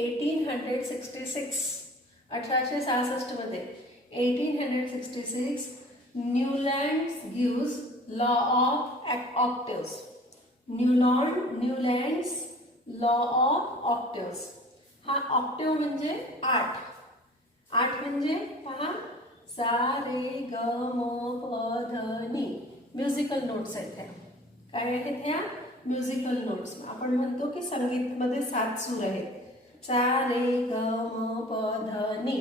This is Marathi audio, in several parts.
1866 1866 मध्ये 1866 Newlands gives law of octaves. Newlands law of octaves. हा ऑक्टेव्ह म्हणजे 8. 8 म्हणजे पहा सा रे ग म प ध नी. म्युझिकल नोट्स आहेत ह्या. काय आहेत ह्या? Musical notes. आपण म्हणतो की संगीतमध्ये 7 सूर आहेत. सा रे ग म प ध नी.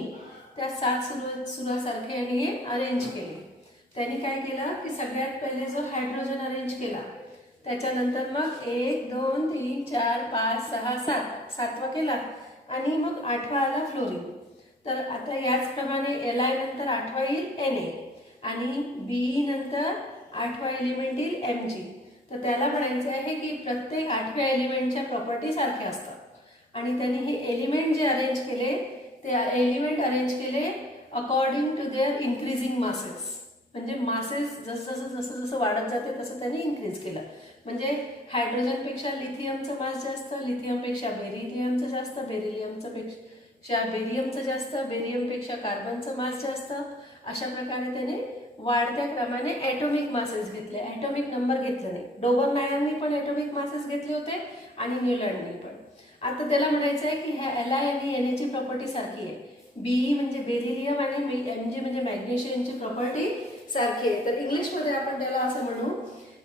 त्या 7 सुरासारखे यांनी हे अरेंज केले. त्यांनी काय केलं की सगळ्यात पहिले जो हायड्रोजन अरेंज केला, त्याच्यानंतर मग 1 2 3 4 5 6 7 सातवा केला आणि मग 8वा आला फ्लोरीन. तर आता याचप्रमाणे Li नंतर 8वा येईल Na आणि Be नंतर 8वा एलिमेंट येईल Mg. तर त्याला म्हणायचे आहे की प्रत्येक 8व्या एलिमेंटच्या प्रॉपर्टी सारख्या असतात आणि त्यांनी हे एलिमेंट जे अरेंज केले ते एलिमेंट अरेंज केले according to their increasing masses. म्हणजे मासेस जसं वाढत जाते तसं त्यांनी इन्क्रीज केलं. म्हणजे हायड्रोजनपेक्षा लिथियमचं मास जास्त, लिथियमपेक्षा बेरिलियमचं जास्त, बेरिलियमपेक्षा बेरियमचं जास्त, बेरियमपेक्षा कार्बनचं मास जास्त. अशा प्रकारे त्याने वाढत्या क्रमाने ॲटॉमिक मासेस घेतले. ॲटॉमिक नंबर घेतले नाही. डोबर नायरनी पण ॲटॉमिक मासेस घेतले होते आणि न्यूलँडनी पण. आता त्याला म्हणायचं आहे की ह्या Li आणि Na ची प्रॉपर्टी सारखी आहे. Be म्हणजे बेरिलियम आणि Mg म्हणजे मॅग्नेशियमची प्रॉपर्टी सारखी आहे. तर इंग्लिशमध्ये आपण त्याला असं म्हणू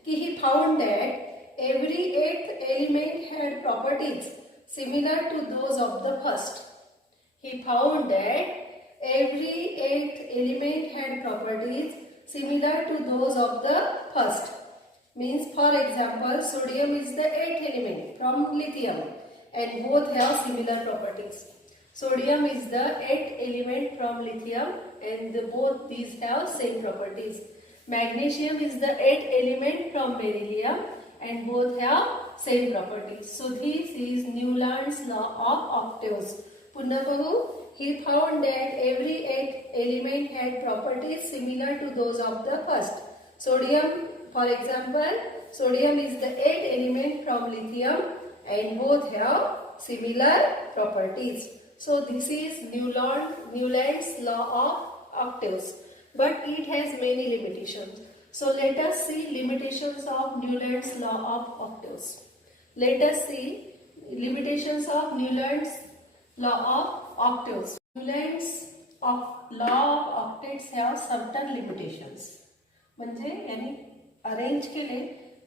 की he found that every 8th element had properties similar to those of the first. He found that every 8th element had properties similar to those of the first. Means, for example, sodium is the 8th element from lithium and both have similar properties. Sodium is the 8th element from lithium and both these have same properties. Magnesium is the 8th element from beryllium and both have same properties. So this is Newland's law of octaves. पुन्हा बघू. He found that every 8th element had properties similar to those of the first. Sodium, for example, sodium is the 8th element from lithium and both have similar properties. So this is Newland's law of octaves, but it has many limitations. So let us see limitations of Newland's law of octaves. Let us see limitations of Newland's law of octaves. Newland's law of octets have certain limitations. म्हणजे यांनी अरेंज केले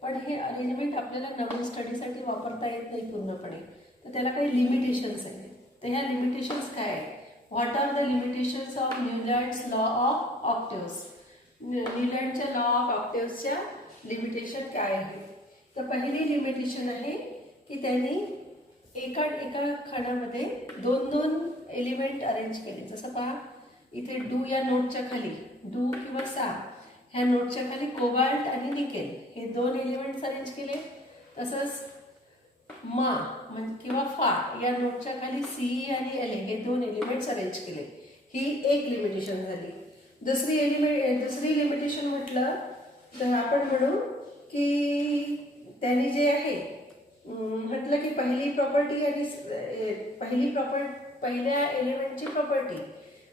पण हे अरेंजमेंट आपल्याला नवीन स्टडीसाठी वापरता येत नाही पूर्णपणे. तर त्याला काही लिमिटेशन्स आहेत. तर ह्या लिमिटेशन्स काय आहेत? What are the limitations of Newlands law of octaves. न्यूलँडच्या लॉ ऑफ ऑक्टेव्सच्या लिमिटेशन काय आहेत? तर पहिली लिमिटेशन आहे की त्यांनी एका खणामध्ये 2 एलिमेंट अरेंज केले. जसं पहा इथे डू या नोटच्या खाली, डू किंवा सा ह्या नोटच्या खाली कोबाल्ट आणि निकेल हे 2 एलिमेंट्स अरेंज केले. तसंच मा किंवा फा या नोटच्या खाली सी आणि एल हे 2 एलिमेंट्स अरेंज केले. ही एक लिमिटेशन झाली. दुसरी लिमिटेशन म्हटलं तर आपण म्हणू की त्यांनी जे आहे म्हटलं की पहिल्या एलिमेंटची प्रॉपर्टी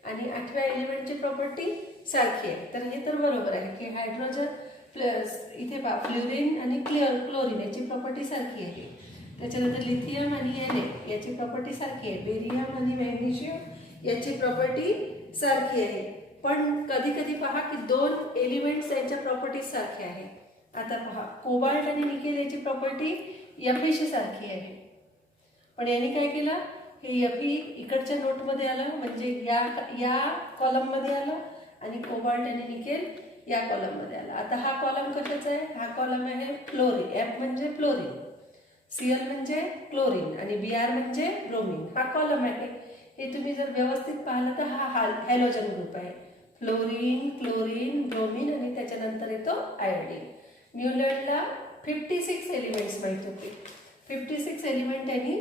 आणि 8व्या एलिमेंटची प्रॉपर्टी सारखी आहे. तर हे तर बरोबर आहे की हायड्रोजन प्लस इथे फ्लोरीन आणि क्लोरीन याची प्रॉपर्टी सारखी आहे. त्याच्यानंतर लिथियम आणि Na याची प्रॉपर्टी सारखी आहे. बेरियम आणि मॅग्नेशियम याची प्रॉपर्टी सारखी आहे. पण कधी कधी पहा की 2 एलिमेंट्स यांच्या प्रॉपर्टी सारख्या आहेत. आता पहा कोबाल्ट आणि निकेल याची प्रॉपर्टी Fe सारखी आहे. पण यांनी काय केलं हे Fe इकडच्या नोटमध्ये आलं म्हणजे या कॉलममध्ये आलं आणि कोबाल्ट आणि निकेल या कॉलममध्ये आलं. आता हा कॉलम कशाचा आहे? हा कॉलम आहे फ्लोरीन. F म्हणजे फ्लोरीन, Cl म्हणजे क्लोरीन आणि Br म्हणजे ब्रोमीन. हा कॉलम आहे. हे तुम्ही जर व्यवस्थित पाहिलं तर हा हॅलोजन ग्रुप आहे. फ्लोरीन, क्लोरीन, ब्रोमीन आणि त्याच्यानंतर येतो आयोडीन. न्यूलँडला 56 एलिमेंट्स माहित होते. 56 एलिमेंट त्यांनी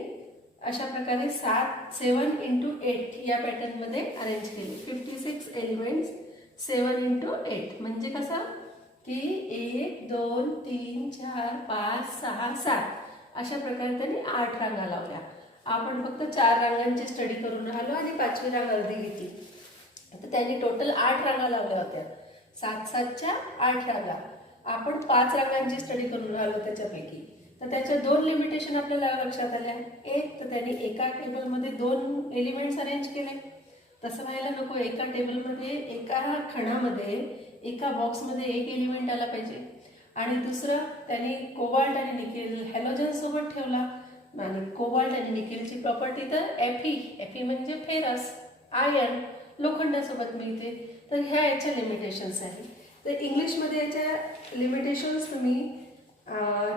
अशा प्रकारे 7 × 8 या पॅटर्नमध्ये अरेंज केले. 56 एलिमेंट्स 7 × 8 म्हणजे कसं की 1 2 3 4 5 6 7 अशा प्रकारे त्यांनी 8 रांगा लावल्या आपण फक्त 4 रांगांची स्टडी करून राहिलो आणि 5वी रांग अर्धी घेतली. तर त्यांनी टोटल 8 रांगा लावल्या होत्या. 7-7च्या 8 रांगा. आपण 5 रांगांची स्टडी करून राहिलो त्याच्यापैकी. तर त्याच्या 2 लिमिटेशन आपल्याला लक्षात आल्या. एक तर त्यांनी एका टेबलमध्ये 2 एलिमेंट्स अरेंज केले. तसं व्हायला नको. एका टेबलमध्ये एका खणामध्ये एका बॉक्समध्ये एक एलिमेंट आला पाहिजे. आणि दुसरं त्यांनी कोबाल्ट आणि निकेल हॅलोजन सोबत ठेवला. आणि कोबाल्ट आणि निकेलची प्रॉपर्टी तर एफी म्हणजे फेरस, आयर्न, लोखंडासोबत मिळते. तर ह्या याच्या लिमिटेशन्स आहेत. तर इंग्लिशमध्ये याच्या लिमिटेशन्स तुम्ही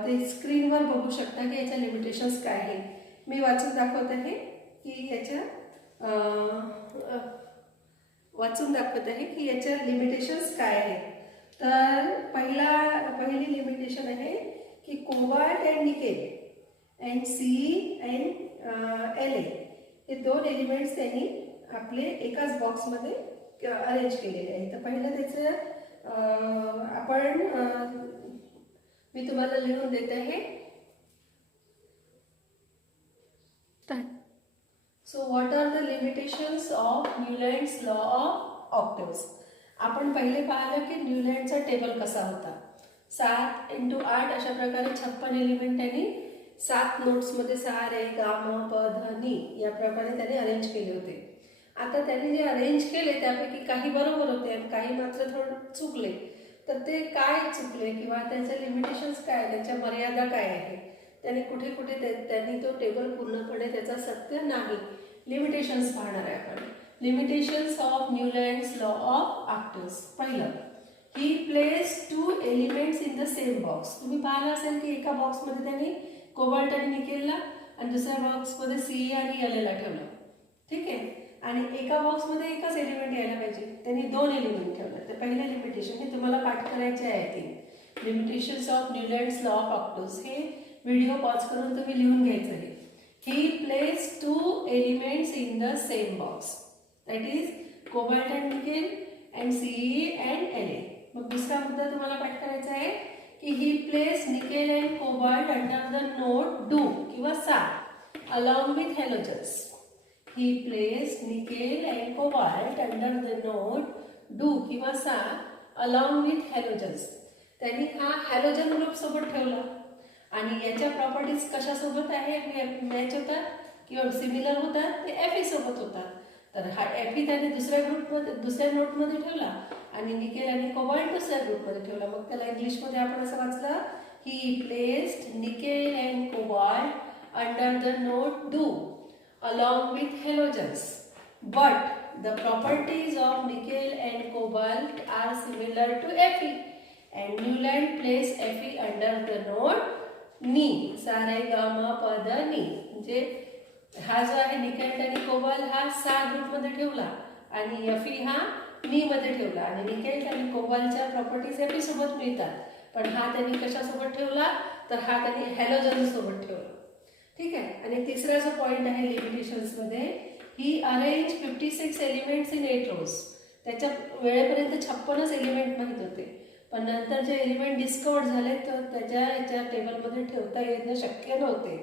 ते स्क्रीनवर बघू शकता की याच्या लिमिटेशन्स काय आहे. मी वाचून दाखवत आहे की याच्या लिमिटेशन्स काय आहेत. तर पहिली लिमिटेशन आहे की cobalt and nickel and C and L हे 2 एलिमेंट्स त्यांनी आपले एकाच बॉक्समध्ये अरेंज केलेले आहे. तर पहिलं त्याचं मी तुम्हाला लिहून देत आहे. So what are the limitations of Newlands law of octaves. आपण पहिले पाहिलं की न्यूलँडचा टेबल कसा होता. 7 × 8 अशा प्रकारे 56 एलिमेंट त्यांनी 7 नोट्समध्ये सा रे गा म प ध नि या प्रकारे त्यांनी अरेंज केले होते. आता त्यांनी जे अरेंज केले त्यापैकी काही बरोबर होते आणि काही मात्र थोडं चुकले. तर ते काय चुकले किंवा त्यांचे लिमिटेशन्स काय, त्यांच्या मर्यादा काय आहे, त्यांनी कुठे कुठे त्यांनी तो टेबल पूर्णपणे त्याचा सत्य नाही. लिमिटेशन्स पाहणार आहे आपण. Limitations of Newlands law of octaves. पहिलं, he place 2 elements in the same box. तुम्ही पाहिलं असेल की एका बॉक्समध्ये त्यांनी कोबाल्ट आणि निकेलला आणि दुसऱ्या बॉक्समध्ये सी आणि एलला ठेवलं. ठीक आहे. आणि एका बॉक्समध्ये एकच एलिमेंट यायला पाहिजे, त्यांनी 2 एलिमेंट ठेवले. तर पहिले लिमिटेशन हे तुम्हाला पाठ करायचे आहे. ते limitations of Newlands law of octaves हे व्हिडिओ पॉज करून तुम्ही लिहून घ्यायचं आहे. He place 2 elements in the same box. That is cobalt and nickel and C and L. मग दुसरा मुद्दा तुम्हाला पाठ करायचा आहे की he place nickel and cobalt under the note do किंवा सा along with halogens. He placed nickel and cobalt under the node do किंवा सा along with halogens. त्यांनी हा हॅलोजन ग्रुप सोबत ठेवला आणि याच्या प्रॉपर्टीज कशासोबत आहे मॅच होतात किंवा सिमिलर होतात, ते Fe सोबत होतात. तर हा Fe त्याने दुसऱ्या नोटमध्ये ठेवला आणि निकेल आणि कोबाल्ट दुसऱ्या ग्रुपमध्ये ठेवला. मग त्याला इंग्लिशमध्ये आपण असं वाचलं, ही placed nickel and cobalt under the note do along with halogens, but the properties of nickel and cobalt are similar to Fe and Newland placed Fe under the node Ni. सा रे गा म प ध नि. म्हणजे हा जो आहे निकेल आणि कोबाल्ट हा सा ग्रुपमध्ये ठेवला आणि Fe हा नी मध्ये ठेवला. आणि निकेल आणि कोबाल्टच्या प्रॉपर्टीज Fe सोबत मिळतात, पण हा त्यांनी कशासोबत ठेवला, तर हा त्यांनी हॅलोजन सोबत ठेवला. ठीक आहे. आणि तिसरा जो पॉइंट आहे लिमिटेशन्समध्ये, ही अरेंज 56 एलिमेंट्स इन 8 रोज. त्याच्या वेळेपर्यंत 56 एलिमेंट माहीत होते, पण नंतर जे एलिमेंट डिस्कवर झाले तर याच्या टेबलमध्ये ठेवता येणं शक्य नव्हते.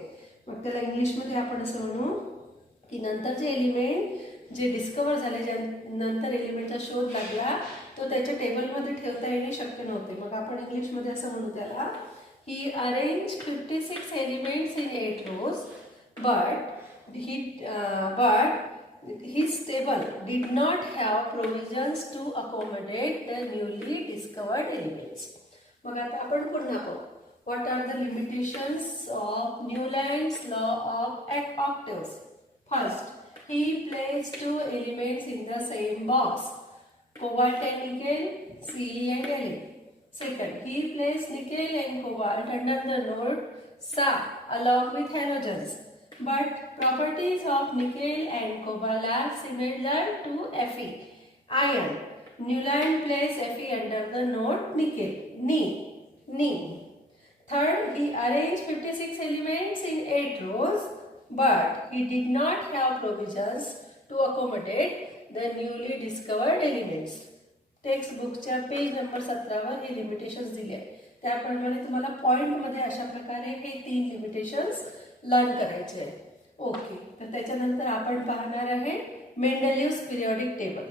मग त्याला इंग्लिशमध्ये आपण असं म्हणू की नंतरचे एलिमेंट जे डिस्कवर झाले, ज्या नंतर एलिमेंटचा शोध लागला, तो त्याच्या टेबलमध्ये ठेवता येणे शक्य नव्हते. मग आपण इंग्लिशमध्ये असं म्हणू त्याला, he arranged 56 elements in 8 rows, but his table did not have provisions to accommodate the newly discovered elements. मग आता आपण पुन्हा पाहू. What are the limitations of Newland's law of octaves? First, he placed 2 elements in the same box, cobalt and nickel, Ce and La. Second, he placed nickel and cobalt under the node Sa along with halogens, but properties of nickel and cobalt are similar to Fe. Iron. Newland placed Fe under the node nickel, Ni. Third, he arranged 56 elements in 8 rows, but he did not have provisions to accommodate the newly discovered elements. Text बुकच्या पेज नंबर 17वर हे लिमिटेशन्स दिले आहे. त्याप्रमाणे तुम्हाला पॉईंटमध्ये अशा प्रकारे हे 3 लिमिटेशन्स लर्न करायचे आहेत. ओके, तर त्याच्यानंतर आपण पाहणार आहे मेंडेलिव्हज पिरियॉडिक टेबल.